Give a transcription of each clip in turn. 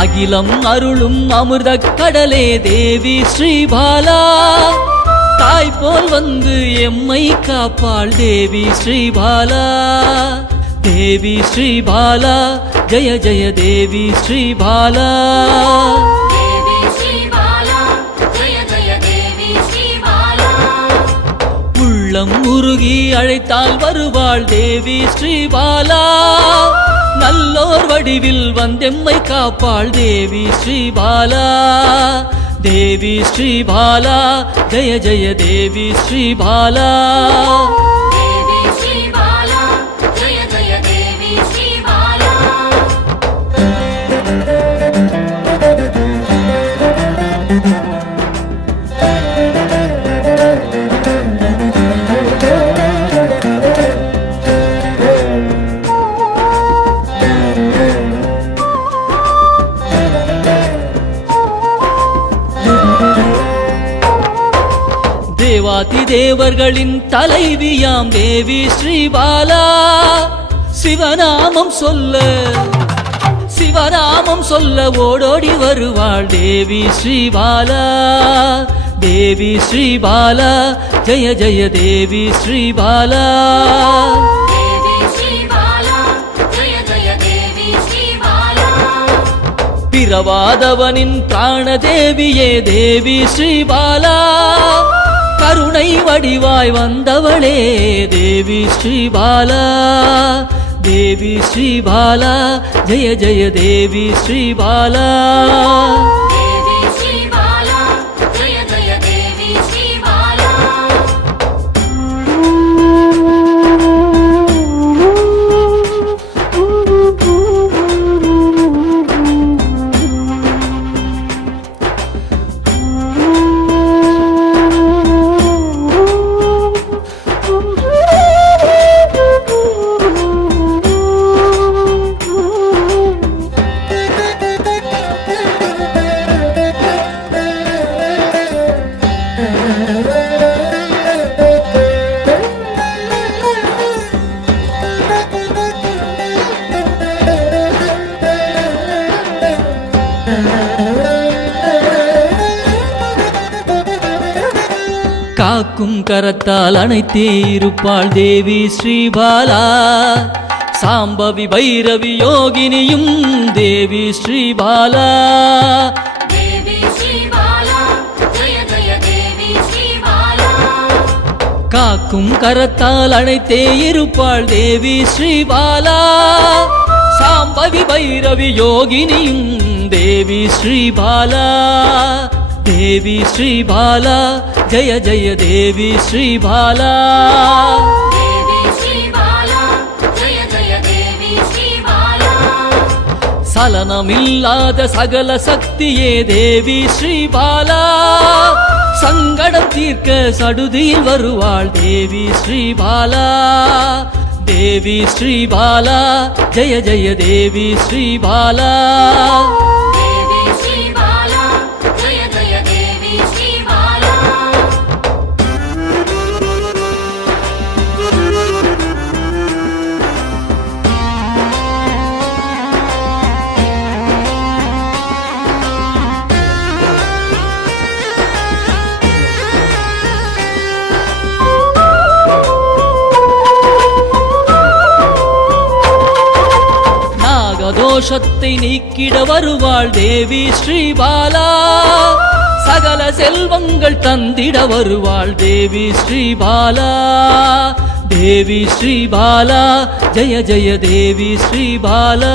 அகிலம் அருளும் அமிர்த கடலே தேவி ஸ்ரீபாலா, தாய் போல் வந்து எம்மை காப்பாள் தேவி ஸ்ரீபாலா. தேவி ஸ்ரீபாலா ஜெய ஜெய தேவி ஸ்ரீபாலா. உள்ளம் உருகி அழைத்தால் வருவாள் தேவி ஸ்ரீபாலா. நல்லோர் வடிவில் வந்தெம்மை காப்பாள் தேவி ஸ்ரீபாலா. தேவி ஸ்ரீபாலா ஜெய ஜெய தேவி ஸ்ரீபாலா. தேவாதி தேவர்களின் தலைவியாம் தேவி ஸ்ரீபாலா. சிவநாமம் சொல்ல ஓடோடி வருவாள் தேவி ஸ்ரீபாலா. தேவி ஸ்ரீபாலா ஜெய ஜெய தேவி ஸ்ரீபாலா. பிறவாதவனின் பிராணதேவியே தேவி ஸ்ரீபாலா. கருணை வடிவாய் வந்தவளே தேவி ஸ்ரீபாலா. தேவி ஸ்ரீபாலா ஜெய ஜெய தேவி ஸ்ரீபாலா. காக்கும் கரத்தால் அணைத்தே இருப்பாள் தேவி ஸ்ரீபாலா. சாம்பவி பைரவி யோகினியும் தேவி ஸ்ரீபாலா. காக்கும் கரத்தால் அணைத்தே இருப்பாள் தேவி ஸ்ரீபாலா. சாம்பவி பைரவி யோகினியும் தேவி ஸ்ரீபாலா. தேவி ஸ்ரீபாலா ஜெய ஜெய தேவி ஸ்ரீபாலா. சலனமில்லாத சகல சக்தியே தேவி ஸ்ரீபாலா. சங்கடம் தீர்க்க சடுதியில் வருவாள் தேவி ஸ்ரீபாலா. தேவி ஸ்ரீபாலா ஜெய ஜெய தேவி ஸ்ரீபாலா. தோஷத்தை நீக்கிட வருவாள் தேவி ஸ்ரீபாலா. சகல செல்வங்கள் தந்திட வருவாள் தேவி ஸ்ரீபாலா. தேவி ஸ்ரீபாலா ஜெய ஜெய தேவி ஸ்ரீபாலா.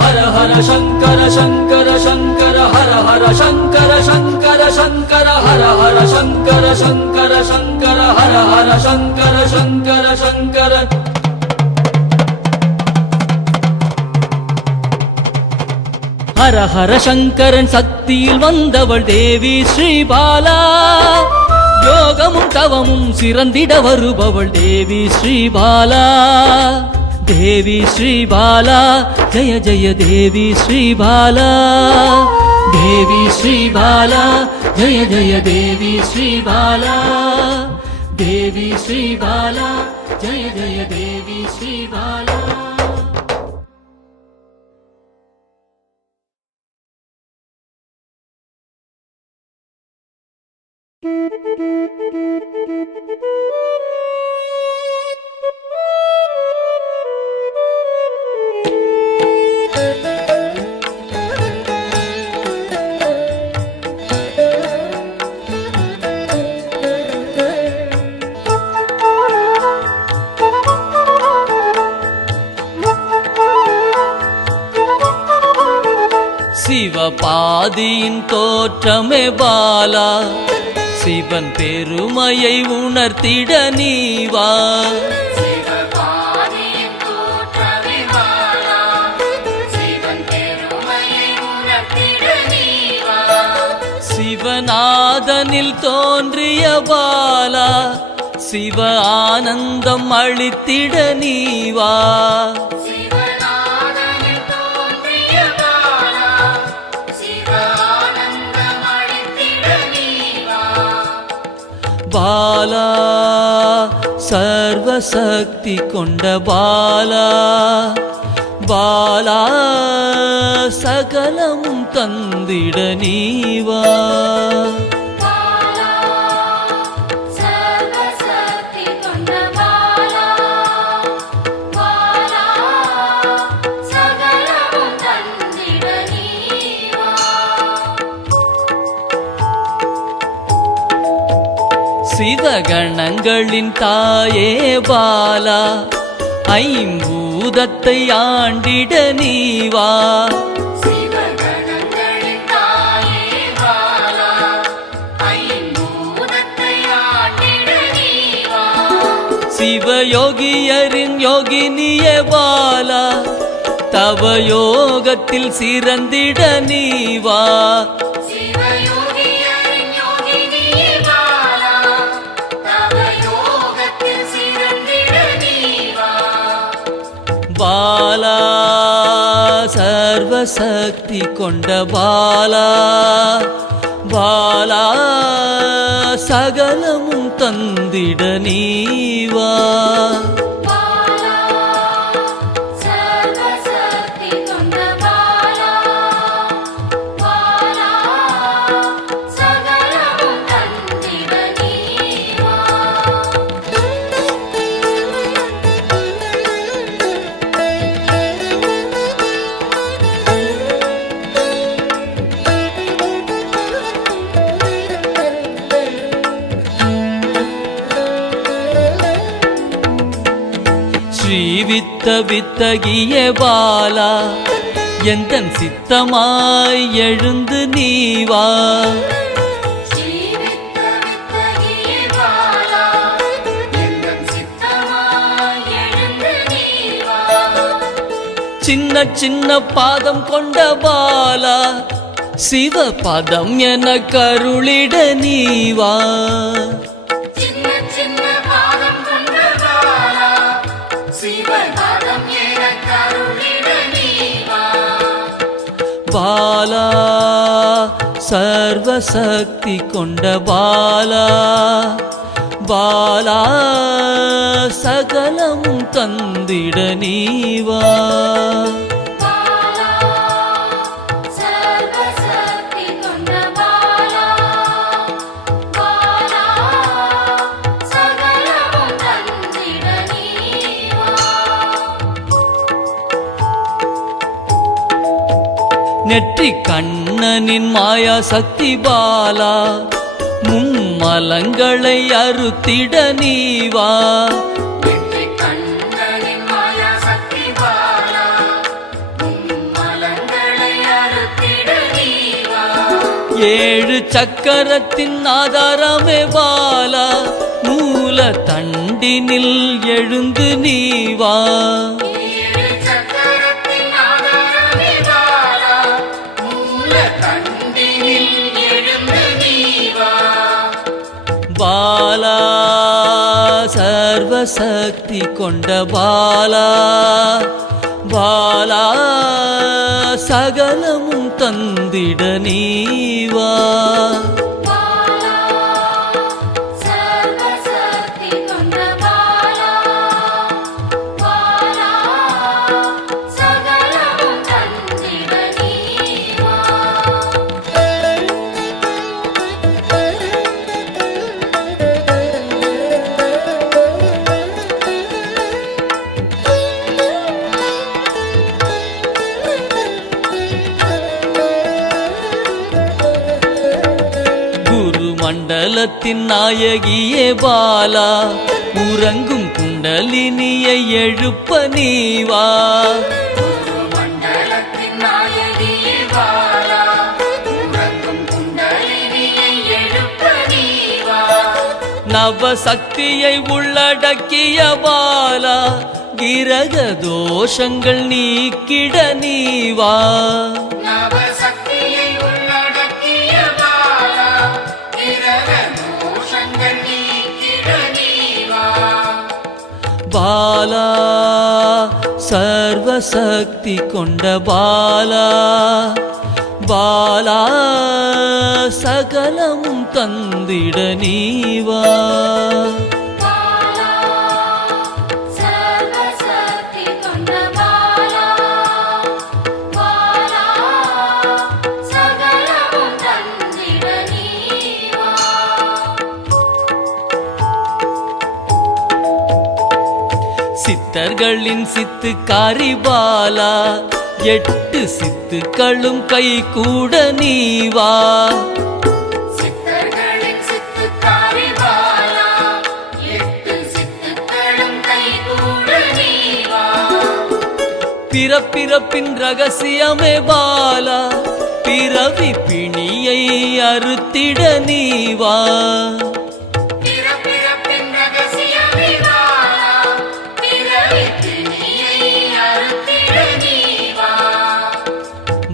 ஹர ஹர சங்கர சங்கர சங்கர ஹர ஹர ஹர சங்கர சங்கர சங்கர ஹர ஹர சங்கர சங்கர சங்கர ஹர ஹர சங்கர சங்கர சங்கர. ஹர ஹர சங்கரன் சக்தியில் வந்தவள் தேவி ஸ்ரீபாலா. யோகமும் தவமும் சிறந்திட வருபவள் தேவி ஸ்ரீபாலா. தேவி ஸ்ரீபாலா ஜய ஜய தேவி ஸ்ரீபாலா. தேவி ஸ்ரீபாலா ஜய ஜய தேவி ஸ்ரீபாலா. தேவி ஸ்ரீபாலா ஜய ஜய தேவி ஸ்ரீபாலா. சிவபாதியின் தோற்றமே பாலா. சிவன் பெருமையை உணர்த்திட நீவா. சிவநாதனில் தோன்றிய பாலா. சிவ ஆனந்தம் அளித்திட நீவா. பாலா சர்வசக்தி கொண்ட பாலா. பாலா சகலமும் தந்திட நீவா. சிவகணங்களின் தாயே பாலா. ஐம்பூதத்தை ஆண்டிட நீவா. சிவயோகியரின் யோகினியே பாலா. தவ யோகத்தில் சிறந்திட நீவா. பாலா சர்வசக்தி கொண்ட பாலா. பாலா சகலமும் தந்திட நீவா. ஸ்ரீவித்த வித்தகிய பாலா. எந்தன் சித்தமாய் எழுந்து நீவா. சின்ன சின்ன பாதம் கொண்ட பாலா. சிவ பதம் என கருளிட நீவா. பாலா சர்வசக்தி கொண்ட பாலா. பாலா சகலமும் தந்திட நீவா. நெற்றி கண்ணனின் மாயா சக்தி பாலா. மும்மலங்களை அறுத்திட நீவா. ஏழு சக்கரத்தின் ஆதாரமே பாலா மூல தண்டினில் எழுந்து நீ வா பாலா சர்வசக்தி கொண்ட பாலா பாலா சகலமும் தந்திட நீ வா மண்டலத்தின் நாயகியே பாலா உறங்கும் குண்டலினியை எழுப்ப நீ வா நவசக்தியை உள்ளடக்கிய பாலா கிரக தோஷங்கள் நீக்கிட நீ வா பாலா சர்வசக்தி கொண்ட பாலா பாலா சகலமும் தந்திட நீ வா சித்தர்களின் சித்துக்காரி பாலா எட்டு சித்துக்களும் கை கூட நீ வா பிறப்பிறப்பின் ரகசியமே பாலா பிறவி பிணியை அறுத்திட நீ வா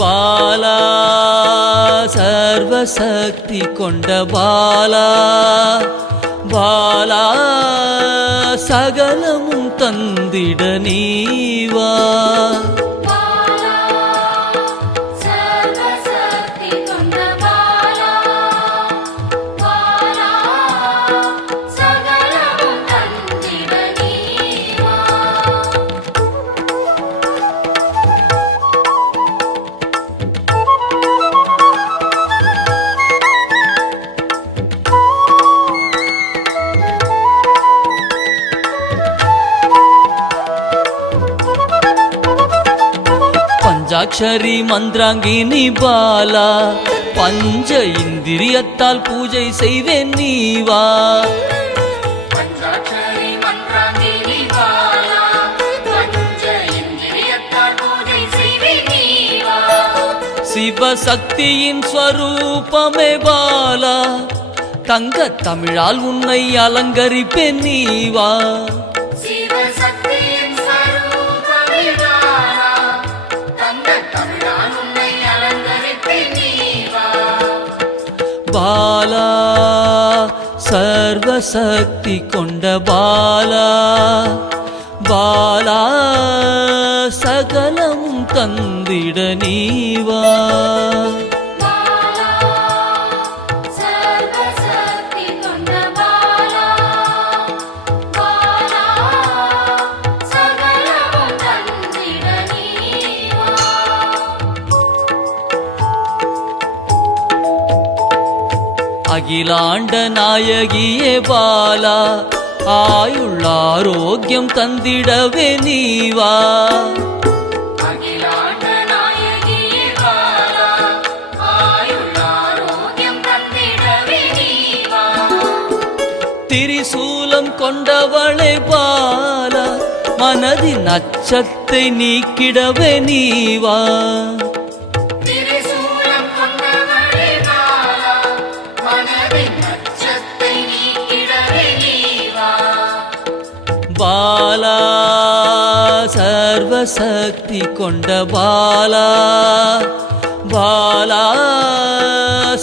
பாலா சர்வசக்தி கொண்ட பாலா பாலா சகலமும் தந்திட நீ வா பஞ்சாட்சரி மந்திராங்கினி பாலா பஞ்ச இந்திரியத்தால் பூஜை செய்வேன் நீ வா சிவசக்தியின் ஸ்வரூபமே பாலா தங்க தமிழால் உன்னை அலங்கரிப்பேன் நீ வா பாலா சர்வசக்தி கொண்ட பாலா பாலா சகலமும் தந்திட நீ வா அகிலாண்ட நாயகியே பாலா ஆயுள் ஆரோக்கியம் தந்திடவே நீ வா திரிசூலம் கொண்டவளே பாலா மனதின் அச்சத்தை நீக்கிடவே நீ வா பாலா சர்வசக்தி கொண்ட பாலா பாலா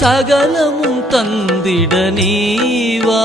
சகலமும் தந்திட நீவா